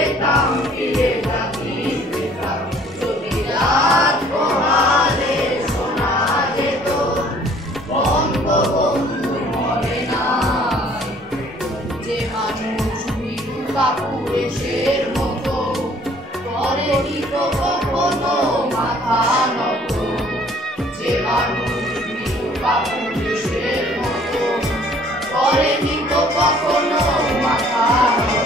পেতাম ফিরে থাকি পেতাম যদি রাত পোহালে শোনা যেত বঙ্গবন্ধু মরে নাই। যে মানুষ মৃদু কাপুরেশের মতো করেনি তো কখনো মাথা নত, যে মানুষ মৃদু কাপুরেশের মতো করেনি তো কখনো মাথা নত।